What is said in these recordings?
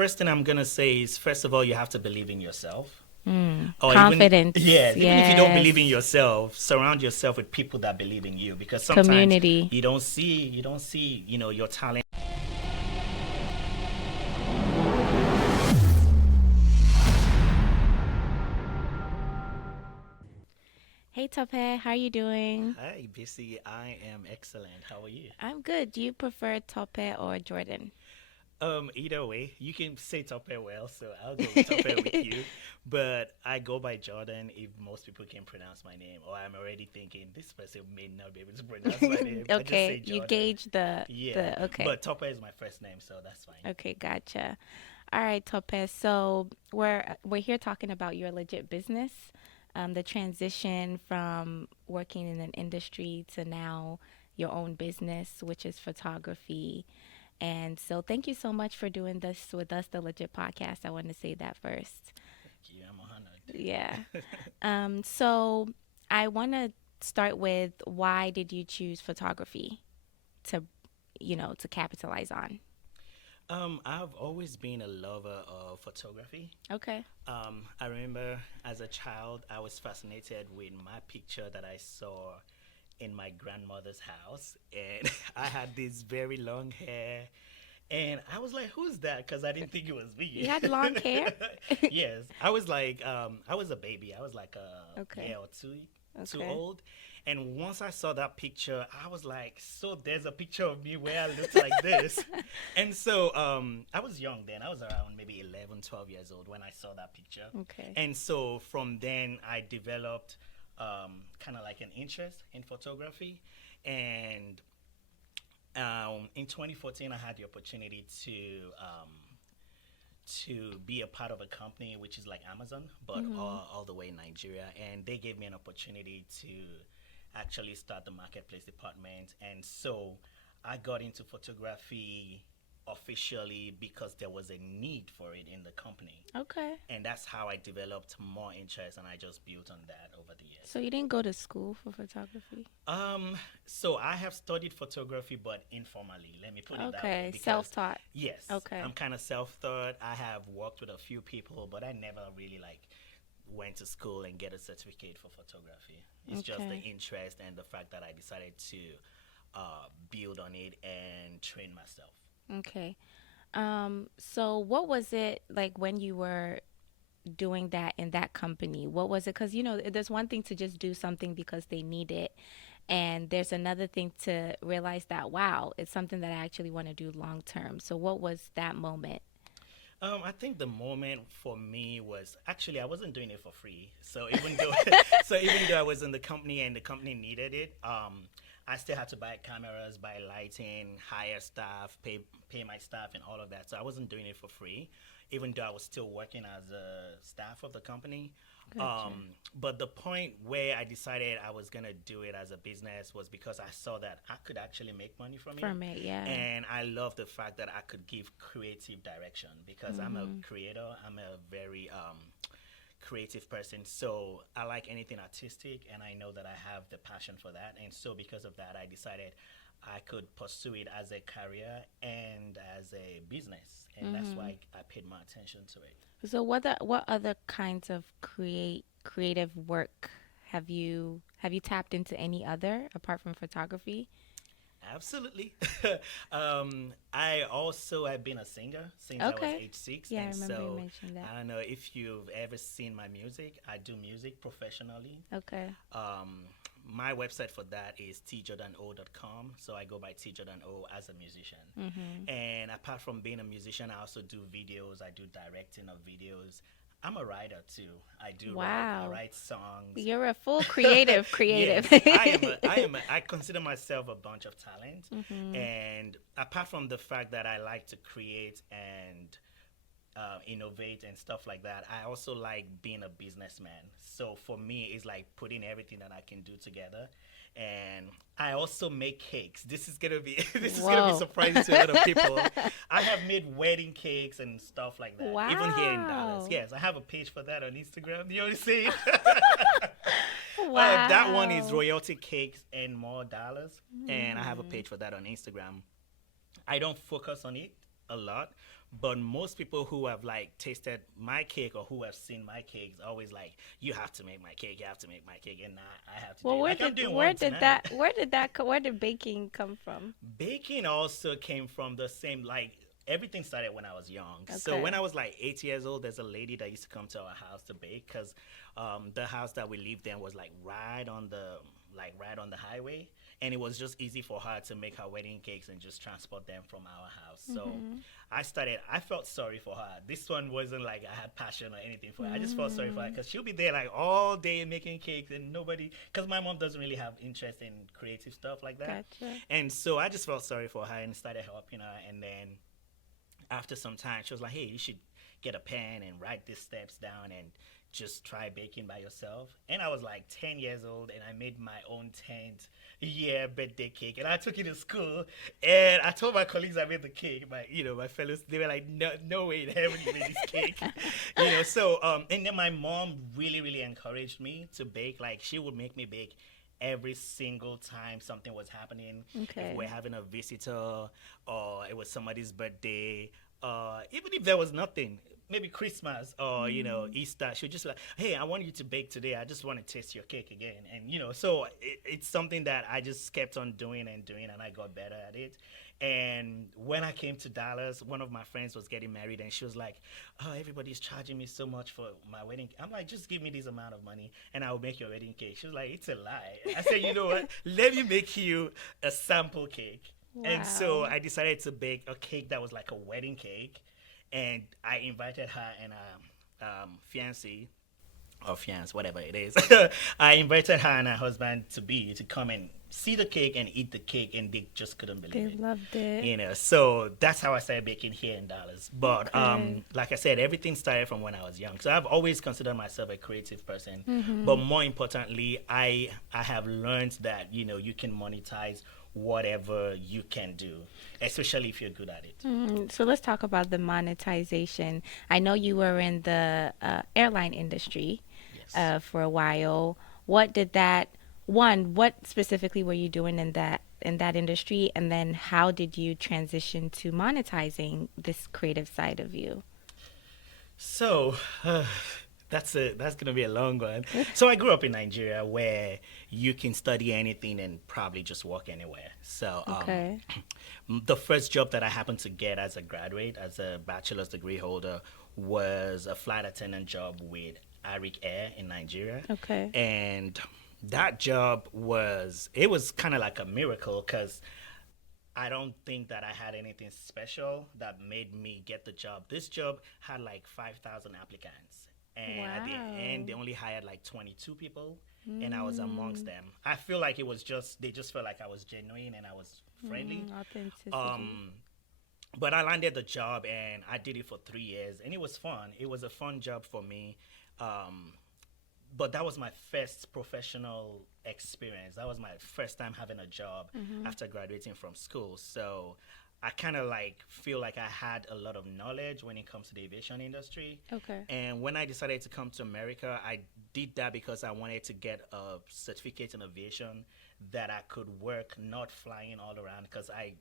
first thing I'm gonna say is, first of all, you have to believe in yourself. Or Confidence. even if you don't Yes. believe in yourself, surround yourself with people that believe in you, because sometimes Community. you don't see your talent. Hey Tope, how are you doing? Hi, BC, I am excellent. How are you? I'm good. Do you prefer Tope or Jordan? Either way, you can say Tope well, so I'll go with Tope with you. But I go by Jordan if most people can pronounce my name, or I'm already thinking this person may not be able to pronounce my name. I just say Okay, you Jordan. gauge the Yeah, the okay. but Tope is my first name, so that's fine. Okay, gotcha. All right, Tope. So we're here talking about your legit business, the transition from working in an industry to now your own business, which is photography. And so thank you so much for doing this with us, the Legit Podcast. I want to say that first. Thank you. I'm Yeah. honored. So I want to start with why did you choose photography to, to capitalize on? I've always been a lover of photography. Okay. I remember as a child, I was fascinated with my picture that I saw in my grandmother's house, and I had this very long hair, and I was like, "Who's that?" Because I didn't think it was You me. had long hair? Yes, I was like, I was a baby. I was like a Okay. year or two Okay. old, and once I saw that picture, I was like, "So there's a picture of me where I looked like this," and so I was young then. I was around maybe 11, 12 years old when I saw that picture, Okay. and so from then I developed kind of like an interest in photography. And in 2014, I had the opportunity to be a part of a company which is like Amazon, but all the way in Nigeria. And they gave me an opportunity to actually start the marketplace department. And so I got into photography officially because there was a need for it in the company. Okay. And that's how I developed more interest, and I just built on that over the years. So you didn't go to school for photography? So I have studied photography, but informally. Let me put it that way, Okay. because Self-taught. yes, Okay. I'm kind of self-taught. I have worked with a few people, but I never really like went to school and get a certificate for photography. It's just the Okay. interest and the fact that I decided to build on it and train myself. Okay. So what was it like when you were doing that in that company? What was it? Because, there's one thing to just do something because they need it. And there's another thing to realize that, wow, it's something that I actually want to do long term. So what was that moment? I think the moment for me was actually I wasn't doing it for free. So even though I was in the company and the company needed it, I still had to buy cameras, buy lighting, hire staff, pay my staff, and all of that. So I wasn't doing it for free, even though I was still working as a staff of the company. Gotcha. But the point where I decided I was gonna do it as a business was because I saw that I could actually make money from it, From it, yeah. and I love the fact that I could give creative direction because I'm a creator. I'm a very creative person, so I like anything artistic, and I know that I have the passion for that. And so because of that, I decided I could pursue it as a career and as a business, and that's why I paid more attention to it. So what other kinds of creative work have you tapped into any other apart from photography? Absolutely. I also have been a singer since I was Okay. age 6, Yeah, I and remember you so mentioning that. I don't know if you've ever seen my music. I do music professionally. Okay. Um, my website for that is tjordano.com. So I go by tjordano as a musician. And apart from being a musician, I also do videos. I do directing of videos. I'm a writer too. I do write. I Wow. write songs. You're a full creative. Yes, I consider myself a bunch of talent. And apart from the fact that I like to create and innovate and stuff like that, I also like being a businessman. So for me, it's like putting everything that I can do together. And I also make cakes. This is gonna be this is gonna be Whoa. surprising to a lot of people. I have made wedding cakes and stuff like that, even here in Dallas. Wow. Yes, I have a page for that on Instagram. You already see it. That one is Wow. Royalty Cakes and More Dollars, and I have a page for that on Instagram. I don't focus on it a lot, But most people who have like tasted my cake or who have seen my cakes always like, you have to make my cake, you have to make my cake, and I have to do Well, it. Like I'm doing one tonight. where did baking come from? Baking also came from the same, like, everything started when I was young. So when Okay. I was like 8 years old, there's a lady that used to come to our house to bake because the house that we lived in was like right on the highway, and it was just easy for her to make her wedding cakes and just transport them from our house. So Mhm. I felt sorry for her. This one wasn't like I had passion or anything for her. I just felt sorry for her Mm. because she'll be there like all day making cakes and nobody, because my mom doesn't really have interest in creative stuff like that. Gotcha. And so I just felt sorry for her and started helping her. And then after some time, she was like, "Hey, you should get a pen and write these steps down and just try baking by yourself." And I was like 10 years old and I made my own 10th year birthday cake and I took it to school and I told my colleagues I made the cake. My fellows, they were like, "No, no way, in heaven you made this cake." And then my mom really, really encouraged me to bake. Like, she would make me bake every single time something was happening. If Okay. we're having a visitor or it was somebody's birthday, even if there was nothing, maybe Christmas or Mm. Easter, she'd just be like, "Hey, I want you to bake today. I just want to taste your cake again." And so it's something that I just kept on doing and doing, and I got better at it. And when I came to Dallas, one of my friends was getting married, and she was like, "Oh, everybody's charging me so much for my wedding." I'm like, "Just give me this amount of money, and I will make your wedding cake." She was like, "It's a lie." I said, "You know what? Let me make you a sample cake." And so Wow. I decided to bake a cake that was like a wedding cake, and I invited her and fiance or fiance, whatever it is. I invited her and her husband to come and see the cake and eat the cake, and they just couldn't believe They it. loved it. So that's how I started baking here in Dallas. But Okay. like I said, everything started from when I was young. So I've always considered myself a creative person. But Mhm. more importantly, I have learned that you can monetize whatever you can do, especially if you're good at it. So let's talk about the monetization. I know you were in the airline industry Yes. for a while. What did that one? What specifically were you doing in that industry, and then how did you transition to monetizing this creative side of you? So that's gonna be a long one. So I grew up in Nigeria, where you can study anything and probably just work anywhere. So Okay. the first job that I happened to get as a graduate, as a bachelor's degree holder, was a flight attendant job with Arik Air in Nigeria, Okay. and that job was kind of like a miracle because I don't think that I had anything special that made me get the job. This job had like 5,000 applicants. And at the end, Wow. they only hired like 22 people, and I was amongst Mm. them. I feel like they just felt like I was genuine and I was friendly. Authenticity. Um, but I landed the job and I did it for 3 years, and it was fun. It was a fun job for me. Um, but that was my first professional experience. That was my first time having a job Mhm. after graduating from school. So I kind of like feel like I had a lot of knowledge when it comes to the aviation industry. Okay. And when I decided to come to America, I did that because I wanted to get a certificate in aviation that I could work not flying all around because I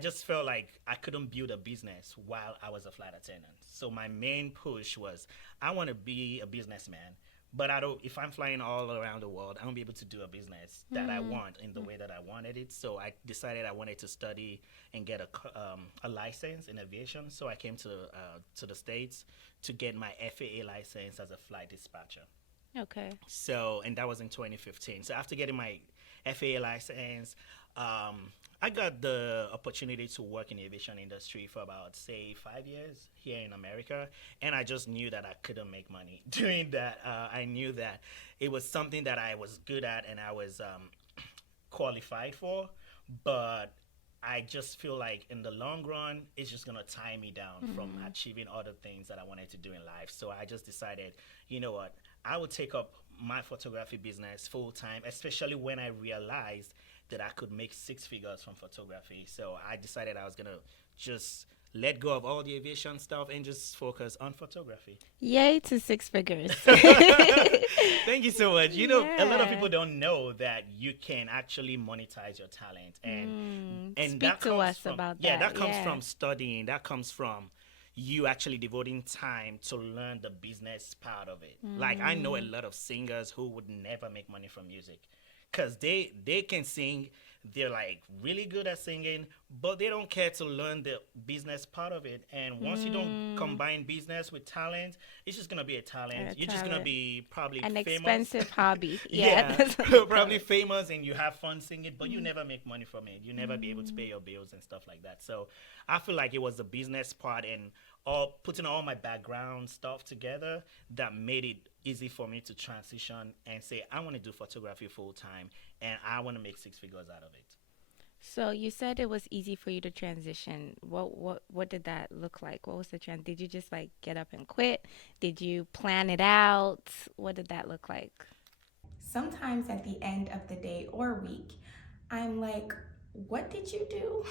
just felt like I couldn't build a business while I was a flight attendant. So my main push was I want to be a businessman, but I don't. If I'm flying all around the world, I won't be able to do a business that I Mm. want in the way that I wanted it. So I decided I wanted to study and get a license in aviation. So I came to the states to get my FAA license as a flight dispatcher. Okay. So, and that was in 2015. So after getting my FAA license, I got the opportunity to work in the aviation industry for about, say, 5 years here in America. And I just knew that I couldn't make money doing that. I knew that it was something that I was good at and I was qualified for, but I just feel like in the long run, it's just gonna tie me down from Mm. achieving other things that I wanted to do in life. So I just decided, you know what, I would take up my photography business full time, especially when I realized that I could make six figures from photography. So I decided I was gonna just let go of all the aviation stuff and just focus on photography. Yay to six figures. Thank you so much. A lot of Yeah. people don't know that you can actually monetize your talent, and Speak that to comes us from, about yeah, that. that comes Yeah. from studying. That comes from you actually devoting time to learn the business part of it. Like I know a lot of singers who would never make money from music, because they can sing, they're like really good at singing, but they don't care to learn the business part of it. And once you don't Mm, combine business with talent, it's just gonna be a talent. You're just gonna talent. be probably An famous. expensive hobby. Yeah, Yeah, that's what they call probably it. famous, and you have fun singing, but you never make money from it. You never be able to pay your bills and stuff like that. So I feel like it was the business part and all putting all my background stuff together that made it easy for me to transition and say I want to do photography full time and I want to make six figures out of it. So you said it was easy for you to transition. What did that look like? What was the trend? Did you just like get up and quit? Did you plan it out? What did that look like? Sometimes at the end of the day or week, I'm like, what did you do?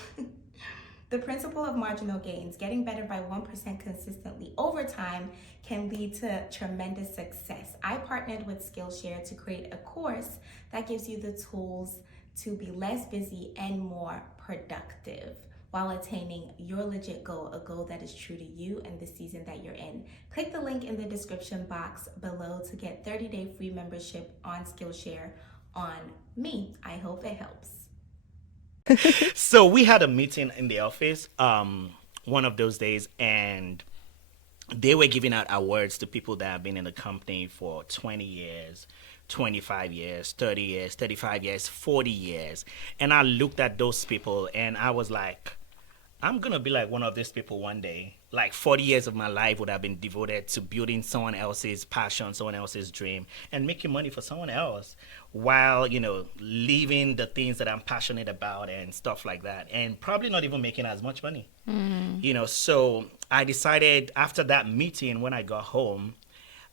The principle of marginal gains, getting better by 1% consistently over time, can lead to tremendous success. I partnered with Skillshare to create a course that gives you the tools to be less busy and more productive while attaining your legit goal, a goal that is true to you and the season that you're in. Click the link in the description box below to get 30-day free membership on Skillshare on me. I hope it helps. So we had a meeting in the office one of those days, and they were giving out awards to people that have been in the company for 20 years, 25 years, 30 years, 35 years, 40 years. And I looked at those people and I was like, I'm gonna be like one of these people one day. Like 40 years of my life would have been devoted to building someone else's passion, someone else's dream, and making money for someone else, while leaving the things that I'm passionate about and stuff like that, and probably not even making as much money. So I decided after that meeting when I got home,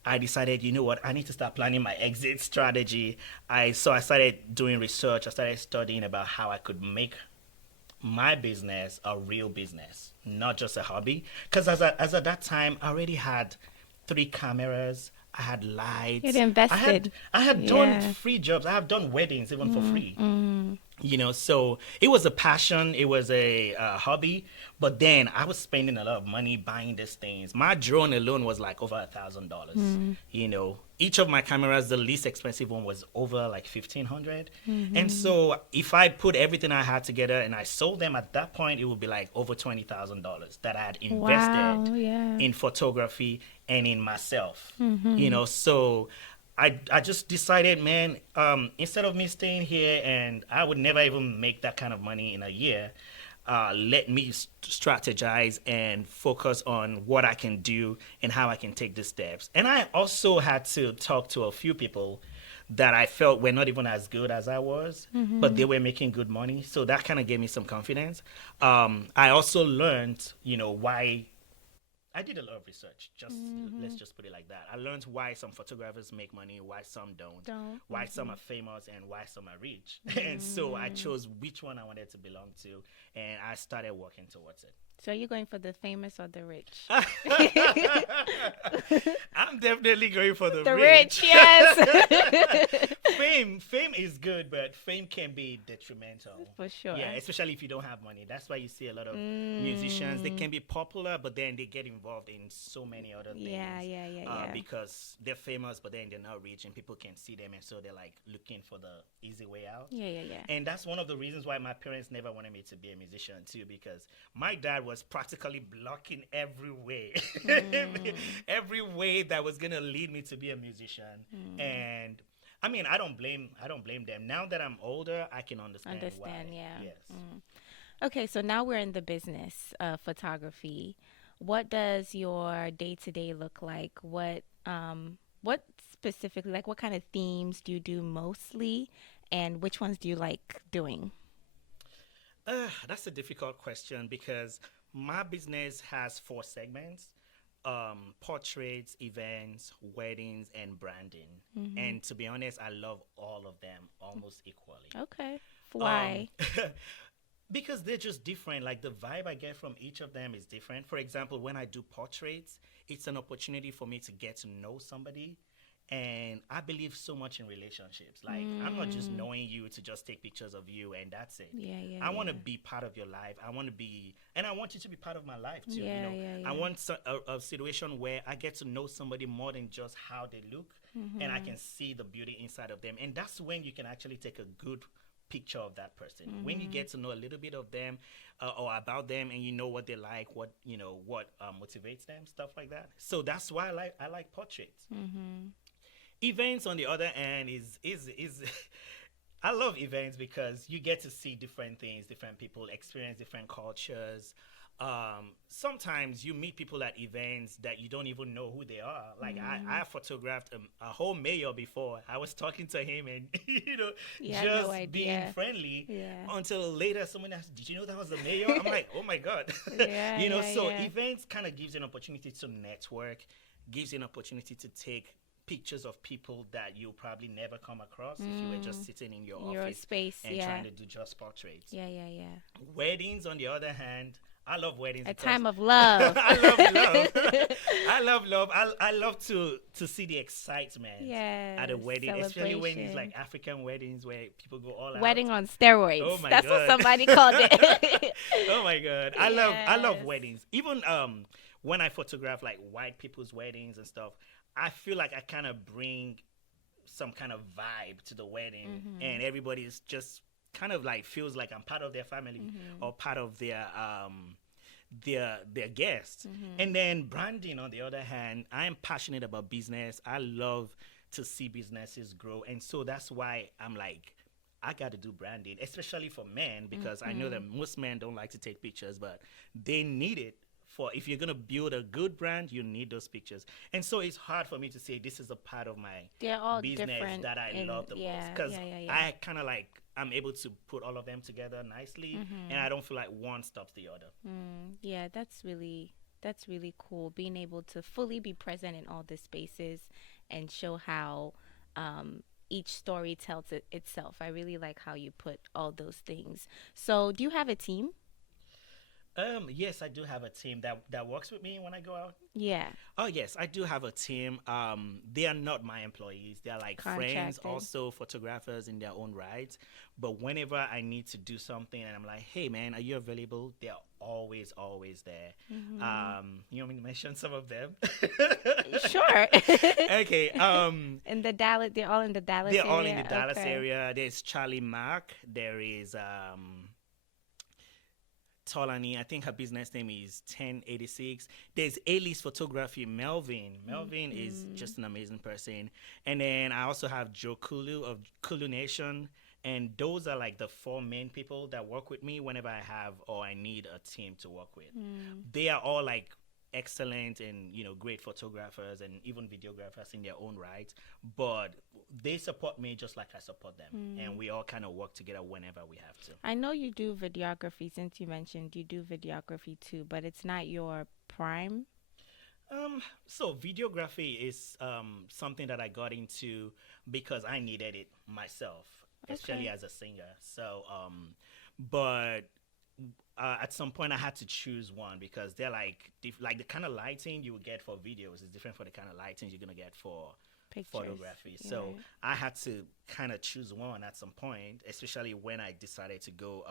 I decided, you know what, I need to start planning my exit strategy. I started doing research. I started studying about how I could make my business a real business, not just a hobby. Because as at that time, I already had 3 cameras. I had You'd lights. invested. I had done Yeah. free jobs. I have done weddings even for free. Mm. So it was a passion, it was a hobby, but then I was spending a lot of money buying these things. My drone alone was like over $1,000. Each of my cameras, the least expensive one was over like 1,500. And so if I put everything I had together and I sold them at that point, it would be like over $20,000 that I had Wow. invested Yeah. in photography and in myself. So I just decided, man, instead of me staying here and I would never even make that kind of money in a year, let me strategize and focus on what I can do and how I can take the steps. And I also had to talk to a few people that I felt were not even as good as I was, but they were making good money. So that kind of gave me some confidence. I also learned, why I did a lot of research. Let's just put it like that. I learned why some photographers make money, why some don't, Don't. why some are famous, and why some are rich. And so I chose which one I wanted to belong to, and I started working towards it. So you're going for the famous or the rich? I'm definitely going for the The rich. rich, yes. Fame is good, but fame can be detrimental. For sure. Yeah, especially if you don't have money. That's why you see a lot of musicians. They can be popular, but then they get involved in so many other things. Yeah. Because they're famous, but then they're not rich, and people can see them, and so they're like looking for the easy way out. Yeah. And that's one of the reasons why my parents never wanted me to be a musician too, because my dad was practically blocking every way, every way that was gonna lead me to be a musician. And I mean, I don't blame them. Now that I'm older, I can understand why. Understand, yeah. Yes. Okay, so now we're in the business of photography. What does your day to day look like? What specifically, like what kind of themes do you do mostly, and which ones do you like doing? That's a difficult question because my business has 4 segments: portraits, events, weddings, and branding. And to be honest, I love all of them almost equally. Okay. Um, Why? Because they're just different. Like the vibe I get from each of them is different. For example, when I do portraits, it's an opportunity for me to get to know somebody. And I believe so much in relationships. Like, I'm not just Mm. knowing you to just take pictures of you and that's it. Yeah, yeah, I want to yeah. be part of your life. I want to be, and I want you to be part of my life too. You Yeah, know, yeah, I yeah. want a situation where I get to know somebody more than just how they look, and I Mhm. can see the beauty inside of them. And that's when you can actually take a good picture of that person. When you Mhm. get to know a little bit of them or about them, and you know what they like, what what motivates them, stuff like that. So that's why I like portraits. Mhm. Events, on the other hand, is I love events because you get to see different things, different people, experience different cultures. Sometimes you meet people at events that you don't even know who they are. Like I Mhm. photographed a whole mayor before. I was talking to him and You had no just being idea. friendly Yeah. until later someone asked, "Did you know that was the mayor?" I'm like, "Oh my god!" Yeah, yeah, So yeah. events kind of gives you an opportunity to network, gives you an opportunity to take pictures of people that you probably never come across if you were just Mm. sitting in your Your office space, and trying yeah. to do just portraits. Yeah, yeah, yeah. Weddings, on the other hand, I love weddings A because time of love. I love love. I love love. I love to see the excitement at a Yes, wedding, especially when it's like celebration. African weddings where people go all out. Wedding on Oh steroids. my That's what god. somebody called it. Oh my god. I love Yes. weddings. Even when I photograph like white people's weddings and stuff, I feel like I kind of bring some kind of vibe to the wedding, Mhm. and everybody is just kind of like feels like I'm part of their family Mhm. or part of their guests. And Mhm. then branding, on the other hand, I'm passionate about business. I love to see businesses grow, and so that's why I'm like, I got to do branding, especially for men, because I know that Mhm. most men don't like to take pictures, but they need it. For if you're gonna build a good brand, you need those pictures, and so it's hard for me to say this is a part of my They're all business different that I in love the most, yeah, because yeah, yeah, yeah. I kind of like I'm able to put all of them together nicely, and Mhm. I don't feel like one stops the other. Yeah, that's really cool being able to fully be present in all the spaces and show how each story tells itself. I really like how you put all those things. So, do you have a team? Yes, I do have a team that works with me when I go out. Yeah, Oh yes, I do have a team. They are not my employees. They are like friends, contracted. also photographers in their own right. But whenever I need to do something and I'm like, "Hey man, are you available?" They're always there. Mhm. You want me to mention some of them? Sure. Okay. In the Dallas, they're all in the Dallas They're all in the area. Dallas Okay. area. There's Charlie Mack. There is Tolani. I think her business name is 1086. There's A-list photography, Melvin. Melvin is Mhm. just an amazing person. And then I also have Joe Kulu of Kulu Nation. And those are like the four main people that work with me whenever I have or I need a team to work with. Mm. They are all like excellent and great photographers and even videographers in their own right, but they support me just like I support them, and Mm. we all kind of work together whenever we have to. I know you do videography since you mentioned you do videography too, but it's not your prime. So videography is something that I got into because I needed it myself, especially Okay. as a singer. So, but at some point I had to choose one because they're like like the kind of lighting you would get for videos is different for the kind of lighting you're gonna get for Pictures. photography. You're So right. I had to kind of choose one at some point, especially when I decided to go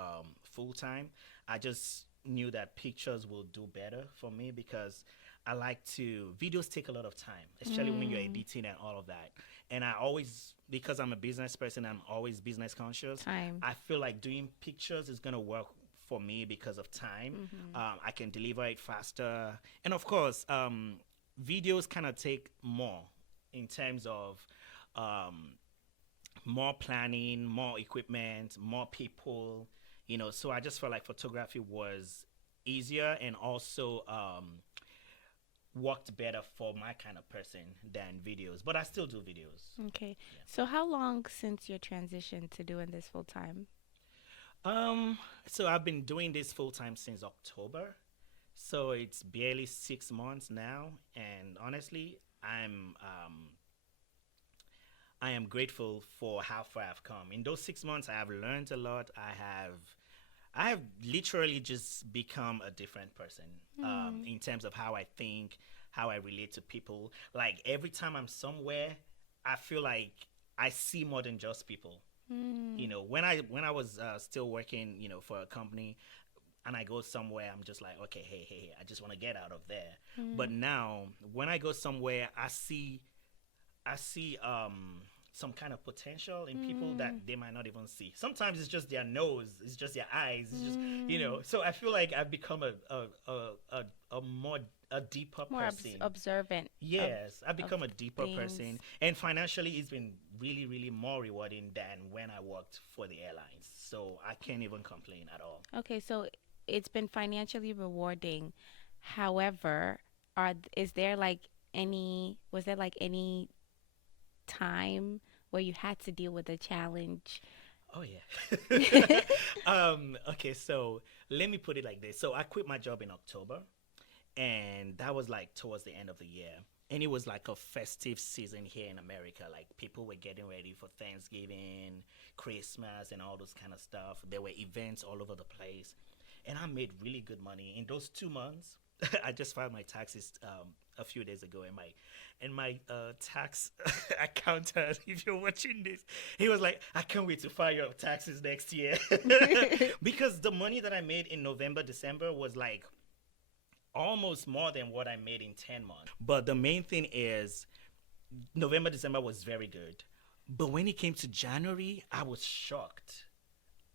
full time. I just knew that pictures will do better for me because I like to videos take a lot of time, especially when you're Mm. editing and all of that. And I always, because I'm a business person, I'm always business conscious. Time. I feel like doing pictures is gonna work for me because of time. Mhm. I can deliver it faster, and of course, videos kind of take more in terms of um, more planning, more equipment, more people. So I just felt like photography was easier and also worked better for my kind of person than videos. But I still do videos. Okay. Yeah. So how long since your transition to doing this full time? Um, so I've been doing this full time since October. So it's barely 6 months now, and honestly, I am grateful for how far I've come. In those 6 months, I have learned a lot. I've literally just become a different person in terms of how I think, how I relate to people. Like every time I'm somewhere, I feel like I see more than just people. When I was still working, for a company, and I go somewhere, I'm just like, okay, hey, I just want to get out of there. But now, when I go somewhere, I see some kind of potential in people that they might not even see. Sometimes it's just their nose, it's just their eyes, it's just. So I feel like I've become a more a deeper More person. observant. Yes, I've Of become a deeper things. person, and financially, it's been really, really more rewarding than when I worked for the airlines. So I can't even complain at all. Okay, so it's been financially rewarding. However, is there like was there like any time where you had to deal with a challenge? Oh yeah. Okay, so let me put it like this. So I quit my job in October, and that was like towards the end of the year. And it was like a festive season here in America. Like people were getting ready for Thanksgiving, Christmas, and all those kind of stuff. There were events all over the place, and I made really good money in those 2 months. I just filed my taxes a few days ago, and my tax accountant, if you're watching this, he was like, "I can't wait to file your taxes next year," because the money that I made in November, December was like almost more than what I made in 10 months. But the main thing is, November, December was very good, but when it came to January, I was shocked.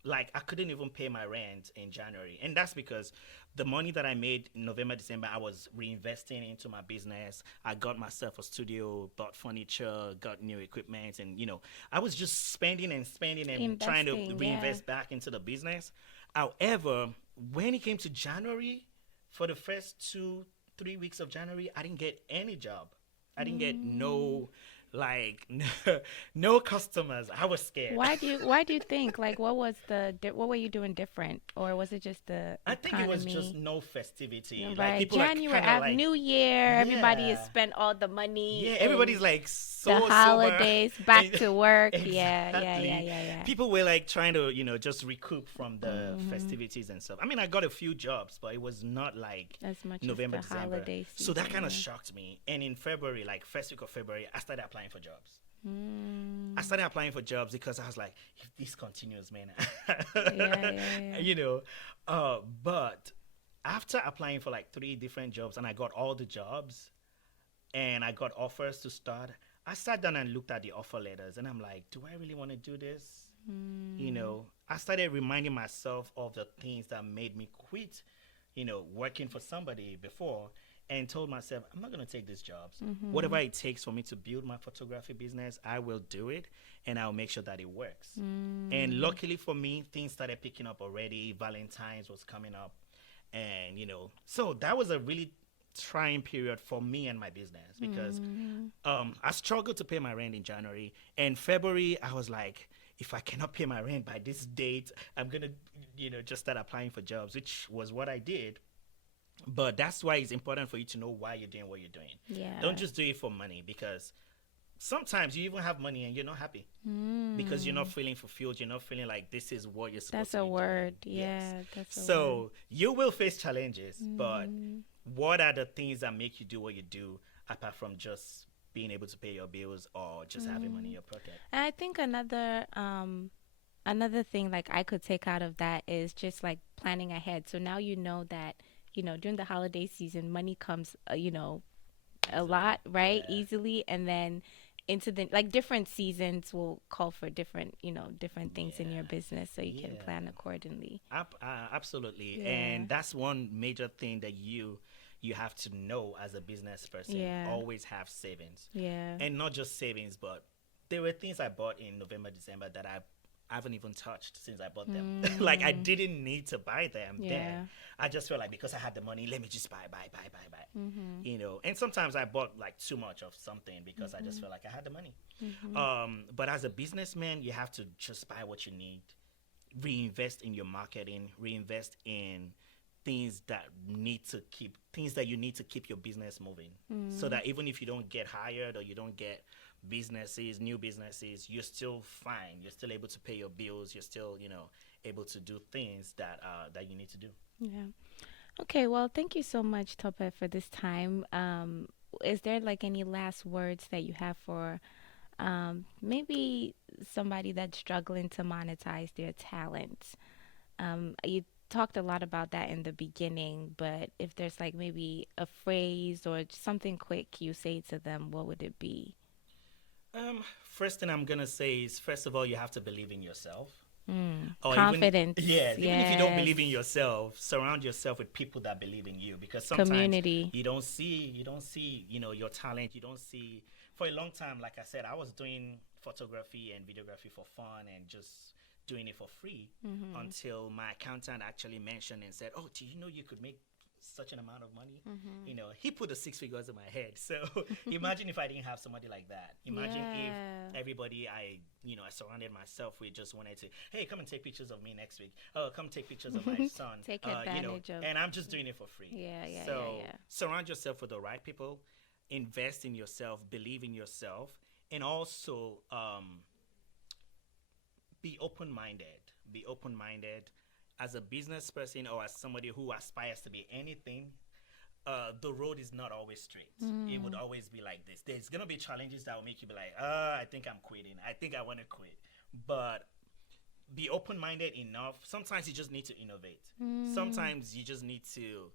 Like I couldn't even pay my rent in January, and that's because the money that I made in November, December, I was reinvesting into my business. I got myself a studio, bought furniture, got new equipment, and I was just spending and spending and trying to Investing, reinvest back into the business. However, when it came to January, for the first 2, 3 weeks of January, I didn't get any job. I didn't get no, like, no customers. I was scared. Why do you think, like, what were you doing different, or was it just the I think it was just economy? no festivity. Like Right, people are January, kind of like, New Year, everybody has yeah, spent all the money yeah. and Everybody's like the so sober. holidays, back And- to work. Yeah, yeah, yeah, exactly. yeah, yeah. People were like trying to, just recoup from the Hmm. festivities and stuff. I mean, I got a few jobs, but it was not like As much as November, the December. holiday So that season. kind of Yeah. shocked me. And in February, like first week of February, I started applying for jobs. I Mm. started applying for jobs because I was like, if this continues, man, Yeah, yeah, yeah. you know. But after applying for like 3 different jobs, and I got all the jobs, and I got offers to start, I sat down and looked at the offer letters, and I'm like, do I really want to do this? I started reminding myself of the things that made me quit, working for somebody before, and told myself, I'm not going to take these jobs. Whatever it takes for me to build my photography business, I will do it, and I'll make sure that it works. And luckily for me, things started picking up already. Valentine's was coming up, and so that was a really trying period for me and my business because I struggled to pay my rent in January. And February, I was like, if I cannot pay my rent by this date, I'm gonna, just start applying for jobs, which was what I did. But that's why it's important for you to know why you're doing what you're doing. Yeah. Don't just do it for money, because sometimes you even have money and you're not happy because you're not feeling fulfilled. You're not feeling like this is what you're supposed That's to a be word. doing. Yeah, Yes. that's a word. So you will face challenges, but what are the things that make you do what you do apart from just being able to pay your bills or just having money in your pocket? And I think another thing like I could take out of that is just like planning ahead. So now you know that, during the holiday season, money comes, a lot, right? Yeah. Easily. And then into the, like, different seasons will call for different, different things in your Yeah. business. So you can Yeah. plan accordingly. Absolutely. Yeah. And that's one major thing that you have to know as a business person. Yeah. Always have savings. Yeah. And not just savings, but there were things I bought in November, December that I haven't even touched since I bought them. Like I didn't need to buy them Yeah. then. I just felt like because I had the money, let me just buy. And sometimes I bought like too much of something because I just felt like I had the money. But as a businessman, you have to just buy what you need, reinvest in your marketing, reinvest in things that you need to keep your business moving, so that even if you don't get hired or you don't get new businesses, you're still fine. You're still able to pay your bills. You're still, able to do things that you need to do. Yeah. Okay, well, thank you so much, Tope, for this time. Is there like any last words that you have for maybe somebody that's struggling to monetize their talent? You talked a lot about that in the beginning, but if there's like maybe a phrase or something quick you say to them, what would it be? First thing I'm gonna say is, first of all, you have to believe in yourself. Or even, Confidence. yes, even if you don't Yes. believe in yourself, surround yourself with people that believe in you, because sometimes Community. you don't see your talent. You don't see, for a long time, like I said, I was doing photography and videography for fun and just doing it for free, Mm-hmm. until my accountant actually mentioned and said, "Oh, do you know you could make such an amount of money?" He put the six figures in my head. So imagine if I didn't have somebody like that. Imagine Yeah. if everybody I surrounded myself with just wanted to, hey, come and take pictures of me next week. Oh, come take pictures of my son. Take advantage of. And I'm just doing it for free. Yeah, yeah, So yeah, yeah. surround yourself with the right people, invest in yourself, believe in yourself, and also be open minded. Be open minded as a business person or as somebody who aspires to be anything. The road is not always straight. It would always be like this. There's gonna be challenges that will make you be like, I think I'm quitting. I think I want to quit. But be open minded enough. Sometimes you just need to innovate. Sometimes you just need to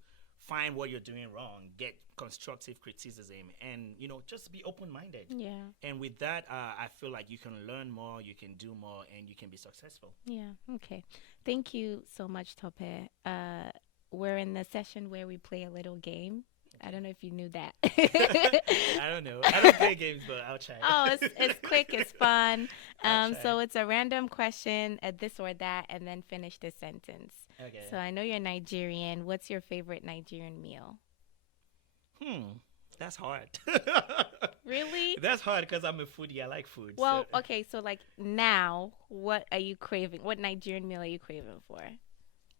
find what you're doing wrong, get constructive criticism, and just be open minded. Yeah. And with that, I feel like you can learn more, you can do more, and you can be successful. Yeah. Okay. Thank you so much, Tope. We're in the session where we play a little game. I don't know if you knew that. I don't know. I don't play games, but I'll try. Oh, it's quick, it's fun. I'll try. So it's a random question, a this or that, and then finish the sentence. Okay. So I know you're Nigerian. What's your favorite Nigerian meal? That's hard. Really? That's hard because I'm a foodie. I like food. Well, so. okay, so like now, what are you craving? What Nigerian meal are you craving for?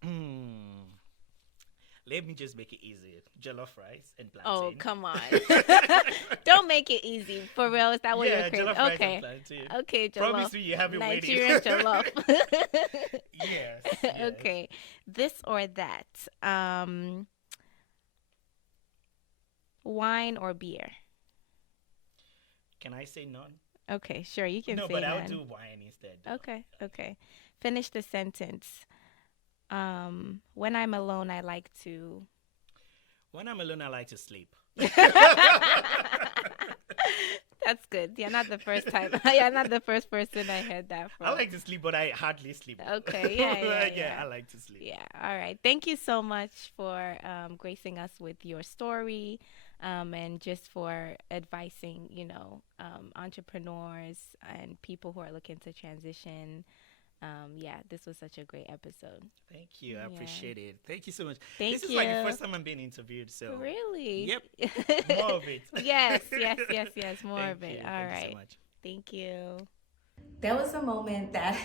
Hmm. Let me just make it easy. Jollof rice and Oh, plantain. come on. Don't make it easy. For real, is that what Yeah, you're craving? jollof rice Okay. and plantain. Okay, Promise jollof. me you have it waiting. Nigerian jollof. Yes, yes. Okay. This or that. Wine or beer? Can I say none? Okay, sure. You can No, say but I'll none. do wine instead. though. Okay, okay. Finish the sentence. When I'm alone, I like to. When I'm alone, I like to sleep. That's good. You're not the first time. You're not the first person I heard that from. I like to sleep, but I hardly sleep. Okay, yeah, Yeah, I like to sleep. Yeah. All right. Thank you so much for gracing us with your story, and just for advising, entrepreneurs and people who are looking to transition. Yeah, this was such a great episode. Thank you. I Yeah. appreciate it. Thank you so much. Thank This is you. like the first time I'm being interviewed, so Really? Yep. More of it. Yes, yes. More Thank of it. you. All Thank you right. so much. Thank you. There was a moment that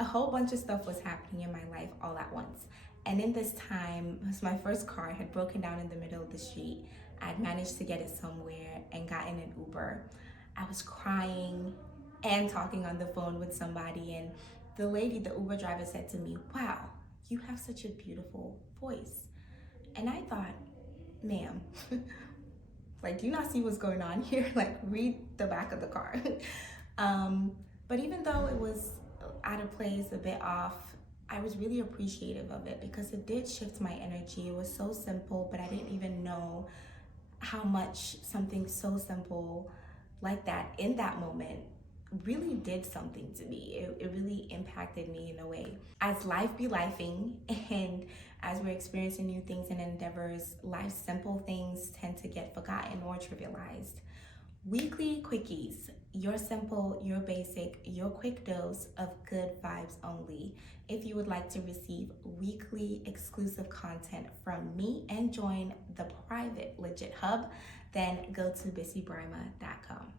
a whole bunch of stuff was happening in my life all at once. And in this time, my first car had broken down in the middle of the street. I'd managed to get it somewhere and gotten an Uber. I was crying and talking on the phone with somebody, and the Uber driver said to me, "Wow, you have such a beautiful voice." And I thought, ma'am, like, do you not see what's going on here? Like, read the back of the car. But even though it was out of place, a bit off, I was really appreciative of it because it did shift my energy. It was so simple, but I didn't even know how much something so simple like that in that moment really did something to me. It really impacted me in a way. As life be lifing and as we're experiencing new things and endeavors, life's simple things tend to get forgotten or trivialized. Weekly quickies, your simple, your basic, your quick dose of good vibes only. If you would like to receive weekly exclusive content from me and join the private Legit Hub, then go to bussybrima.com.